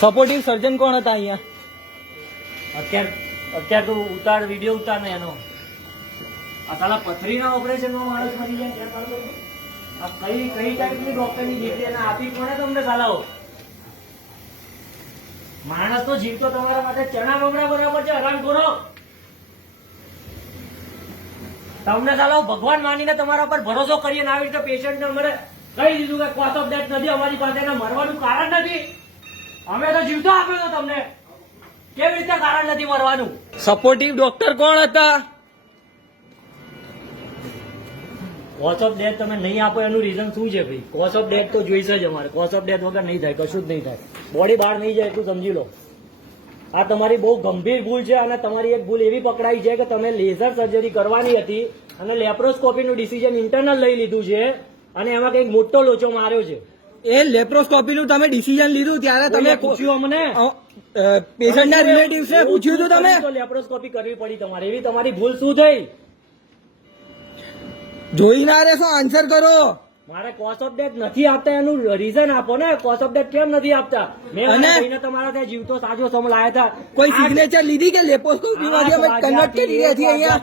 Supportive સર્જન કોણ હતા અહીંયા? અત્યારે તું ઉતાર, વિડીયો ઉતાર ને એનો. આ સાલા પથરીના ઓપરેશન માં માણસ મરી જાય. આ કઈ ટાઈપની ડોક્ટરની ડિગ્રી એને આપી કોને તમને સાલાઓ? માણસ તો જીવતો તમારા માટે ચણા બમણા બરાબર છે. હરામ કરો તમને સાલાઓ ભગવાન માનીને તમારા પર ભરોસો કરીએ ને આવી રીતે પેશન્ટ ને અમારે કહી દીધું કે કોઝ ઓફ ડેથ નથી અમારી પાસે, એને મરવાનું કારણ નથી. અમે તો જીવતો આપ્યો તો તમને, કેવી રીતે કારણ નથી મરવાનું? સપોર્ટિવ ડોક્ટર કોણ હતા? કોઝ ઓફ ડેથ તમે નહીં આપો એનું રીઝન શું છે ભાઈ? કોઝ ઓફ ડેથ તો જોઈશે જ અમારે. કોઝ ઓફ ડેથ વગર નહીં થાય, કશું જ નહીં થાય. બોડી બહાર નહીં જાય એટલું સમજી લો. આ તમારી બહુ ગંભીર ભૂલ છે અને તમારી એક ભૂલ એવી પકડાઈ છે કે તમે લેઝર સર્જરી કરવાની હતી અને લેપ્રોસ્કોપીનું ડિસિઝન ઇન્ટરનલ લઈ લીધું છે અને એમાં કંઈક મોટો લોચો માર્યો છે. એ લેપ્રોસ્કોપી નું તમે ડિસિઝન લીધું ત્યારે તમે પૂછ્યું અમને? પેશન્ટના રિલેટિવ્સ ને પૂછ્યું હતું તમે? લેપ્રોસ્કોપી કરવી પડી તમારે, એવી તમારી ભૂલ શું થઈ? જોઈ ના રહેશો, આન્સર કરો. મારે કોઝ ઓફ ડેથ નથી આપતા એનું રીઝન આપો ને. કોઝ ઓફ ડેથ કેમ નથી આપતા? મેં તમારા ત્યાં જીવતો સાજો સમ લાયા હતા. કોઈ સિગ્નેચર લીધી કે લેપ્રોસ્કોપી માંથી કન્વર્ટ કરી રહ્યા છીએ અહીંયા?